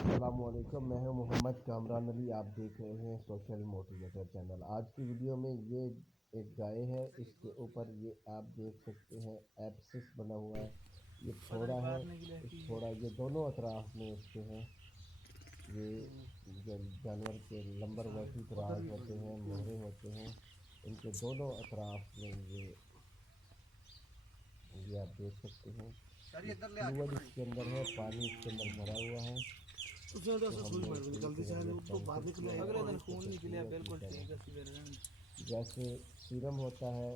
अस्सलामुअलैकुम, मैं हूं मोहम्मद कामरान अली। आप देख रहे हैं सोशल मोटिवेटर चैनल। आज की वीडियो में ये एक गाय है, इसके ऊपर ये आप देख सकते हैं एब्सिस बना हुआ है। ये फोड़ा है, इस फोड़ा ये दोनों अतराफ में इसके हैं। ये जानवर के लंबर वर्टी तराज होते हैं, मोहरे होते हैं, इनके दोनों अतराफ में ये आप देख सकते हैं। फ्लूइड इसके अंदर है, पानी इसके अंदर भरा हुआ है। जैसे सीरम होता है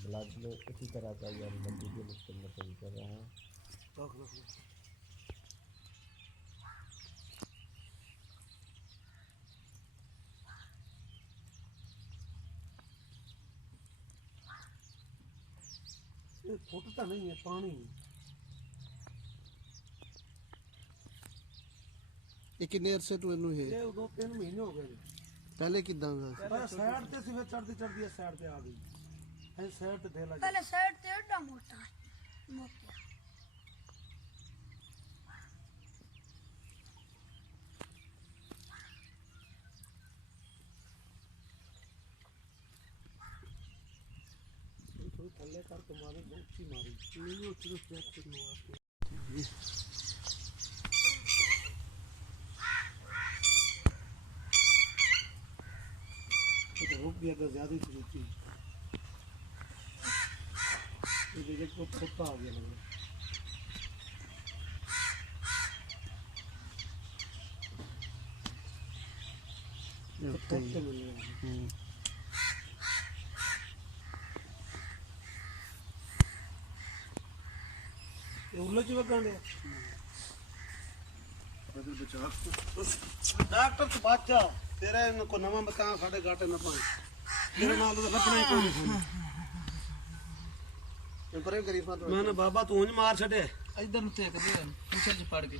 ब्लड में, इसी तरह का यह मटीरियल इसके अंदर सही कर रहा है। फुटता नहीं है पानी। ਇਹ ਕਿੰਨੇ ਅਰਸੇ ਤੋਂ ਇਹਨੂੰ ਇਹ ਇਹ 2-3 ਮਹੀਨੇ ਹੋ ਗਏ। ਪਹਿਲੇ ਕਿਦਾਂ ਦਾ ਬਸ ਸਾਈਡ ਤੇ ਸੀ, ਫਿਰ ਚੜਦੀ ਚੜਦੀ ਸਾਈਡ ਤੇ ਆ ਗਈ। ਇਹ ਸਾਈਡ ਤੇ ਢੇਲਾ पहले साइड से एडा मोटा मोटा थोड़ी थल्ले करके मारी, बहुत सी मारी। ਨਹੀਂ ਉਹ ਸਿਰਫ ਚੈੱਕ ਕਰਨ ਵਾਸਤੇ तो रुक गया तो ज्यादा ही रुकी। ये देखिए तो छोटा आ गया लग ਉੱਤੇ ਹੀ। उल्लू च वगन दे डॉक्टर तो बादशाह तेरा इनको नवा बता साढ़े घाटे न पाए तेरे नाल तो लगना ही कोई नहीं। ਇਹ ਪਰੇ ਗਰੀਬਾਂ ਤੋਂ मैंने बाबा तू मार छड़े इधर नु टेक दे पीछे च पड़ के